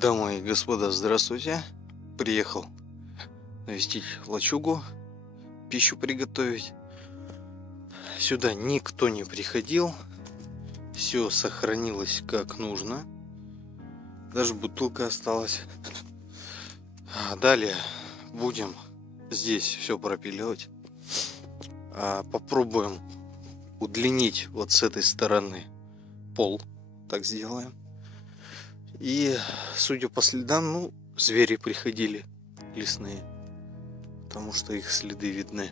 Дамы и господа, здравствуйте. Приехал навестить лачугу, пищу приготовить. Сюда никто не приходил. Все сохранилось как нужно. Даже бутылка осталась. Далее будем здесь все пропиливать. Попробуем удлинить вот с этой стороны пол. Так сделаем. И, судя по следам, звери приходили лесные, потому что их следы видны.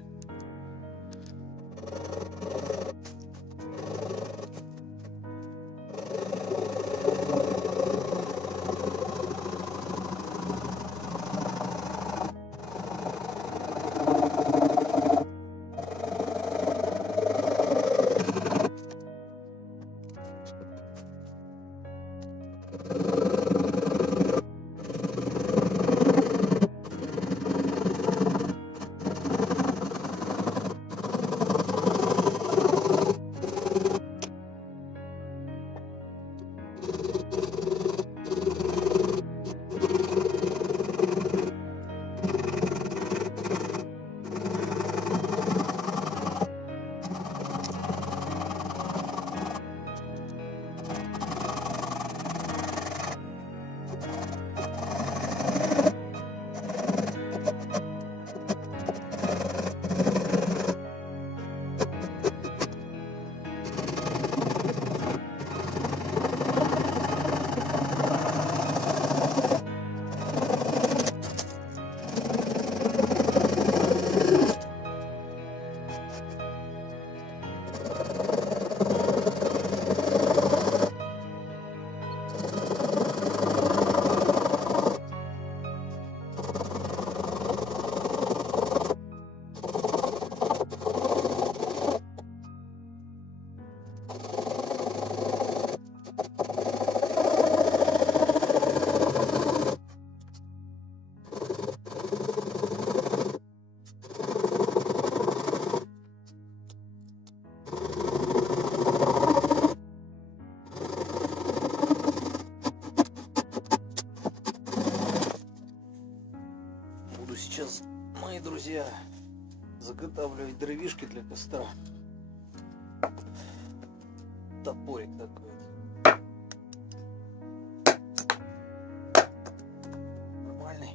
Буду сейчас, мои друзья, заготавливать дровишки для костра. Топорик такой. Нормальный.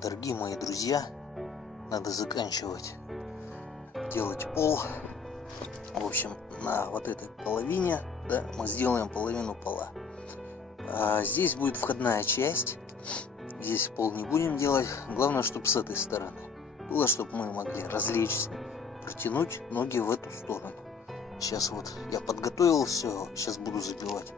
дорогие мои друзья, надо заканчивать делать пол. В общем, на вот этой половине, да, мы сделаем половину пола. А здесь будет входная часть. Здесь пол не будем делать. Главное, чтобы с этой стороны было, чтобы мы могли развлечься, протянуть ноги в эту сторону. Сейчас вот я подготовил все, сейчас буду забивать.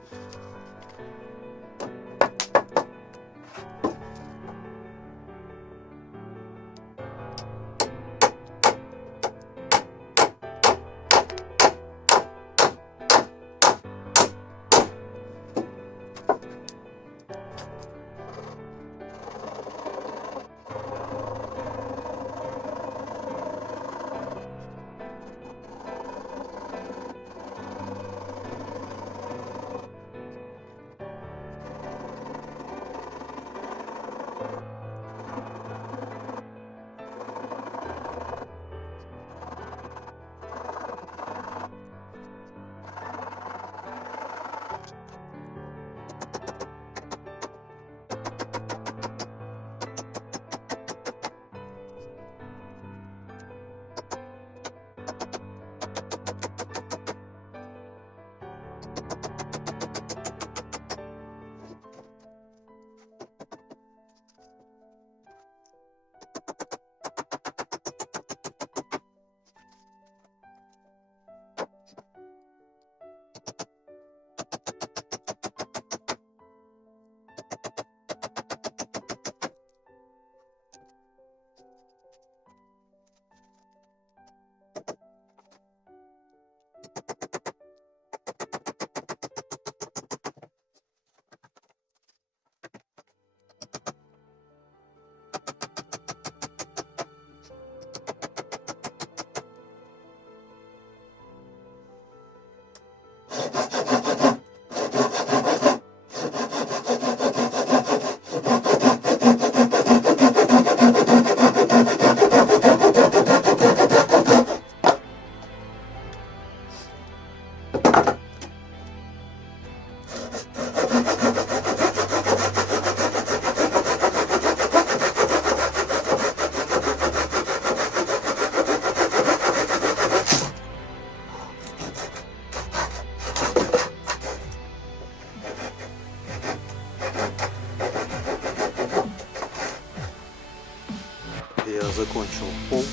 Я закончил пол.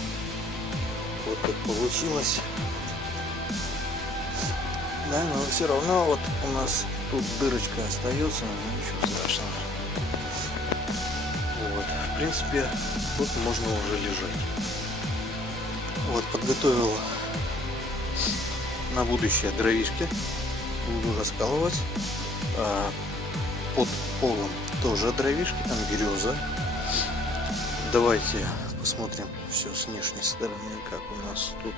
Вот так получилось. Да, но все равно вот у нас тут дырочка остается, но ничего страшного. Вот, в принципе, тут можно уже лежать. Вот, подготовил на будущее дровишки. Буду раскалывать. Под полом тоже дровишки, там береза. Давайте посмотрим все с внешней стороны, как у нас тут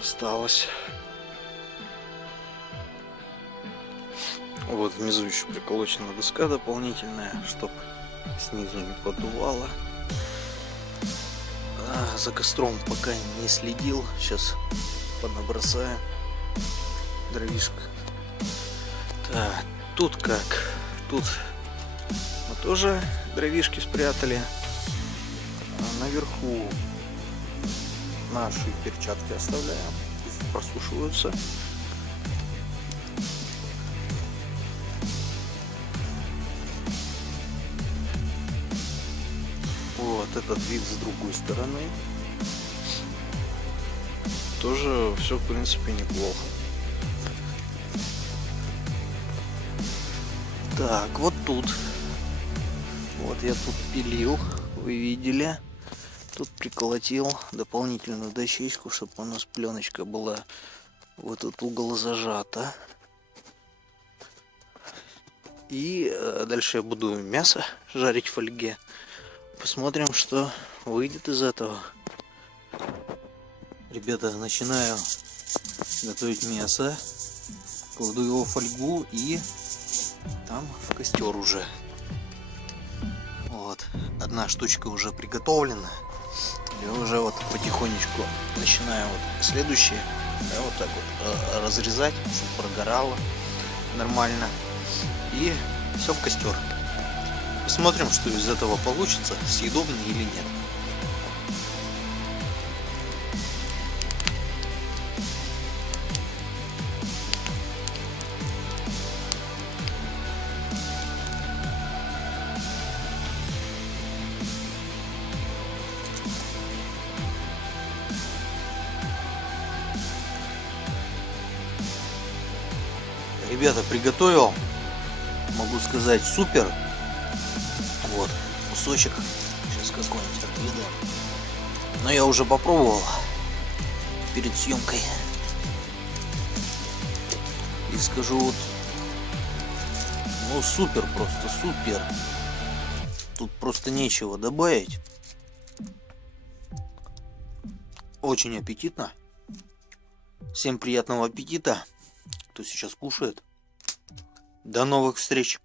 осталось. Вот внизу еще приколочена доска дополнительная, чтобы снизу не поддувало. За костром пока не следил, сейчас понабросаем дровишка. Так, тут как? Тут мы тоже дровишки спрятали. Наверху наши перчатки оставляем, пусть просушиваются. Вот этот вид с другой стороны. Тоже все в принципе неплохо. Так, вот тут. Вот я тут пилил, вы видели. Тут приколотил дополнительную дощечку, чтобы у нас пленочка была в этот угол зажата. И дальше я буду мясо жарить в фольге. Посмотрим, что выйдет из этого. Ребята, начинаю готовить мясо. Кладу его в фольгу и там в костер уже. Вот, одна штучка уже приготовлена. И уже вот потихонечку начинаю вот следующее, да, вот так вот разрезать, чтобы прогорало нормально. И все в костер. Посмотрим, что из этого получится, съедобно или нет. Ребята, приготовил, могу сказать, супер. Вот, кусочек, сейчас какой-нибудь отведаем. Но я уже попробовал перед съемкой. И скажу вот, ну супер, просто супер. Тут просто нечего добавить. Очень аппетитно. Всем приятного аппетита, кто сейчас кушает. До новых встреч!